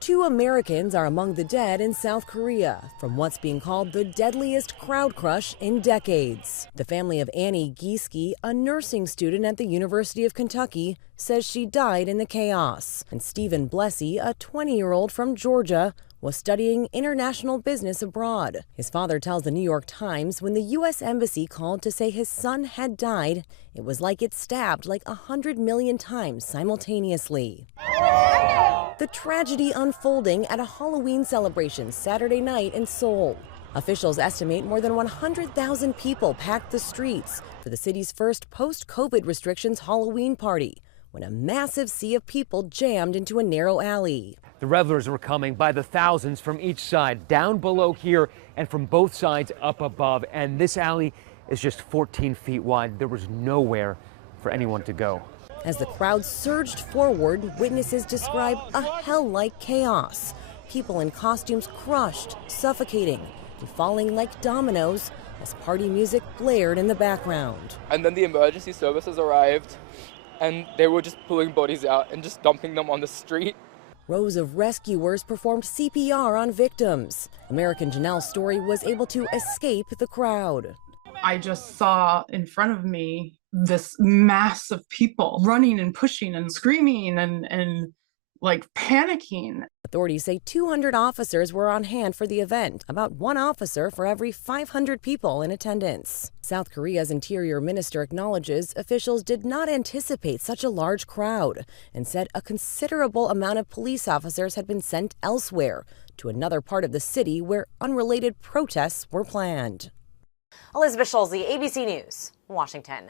2 Americans are among the dead in South Korea from what's being called the deadliest crowd crush in decades. The family of Anne Gieske, a nursing student at the University of Kentucky, says she died in the chaos. And Stephen Blessey, a 20-year-old from Georgia, was studying international business abroad. His father tells the New York Times when the U.S. Embassy called to say his son had died, it was like it stabbed like 100 million times simultaneously. The tragedy unfolding at a Halloween celebration Saturday night in Seoul. Officials estimate more than 100,000 people packed the streets for the city's first post-COVID restrictions Halloween party, when a massive sea of people jammed into a narrow alley. The revelers were coming by the thousands from each side, down below here, and from both sides up above. And this alley is just 14 feet wide. There was nowhere for anyone to go. As the crowd surged forward, witnesses describe a hell-like chaos. People in costumes crushed, suffocating, and falling like dominoes as party music blared in the background. And then the emergency services arrived, and they were just pulling bodies out and just dumping them on the street. Rows of rescuers performed CPR on victims. American Janelle's story was able to escape the crowd. I just saw in front of me this mass of people running and pushing and screaming and like panicking. Authorities say 200 officers were on hand for the event, about 1 officer for every 500 people in attendance. South Korea's interior minister acknowledges officials did not anticipate such a large crowd and said a considerable amount of police officers had been sent elsewhere to another part of the city where unrelated protests were planned. Elizabeth Schulze, ABC News, Washington.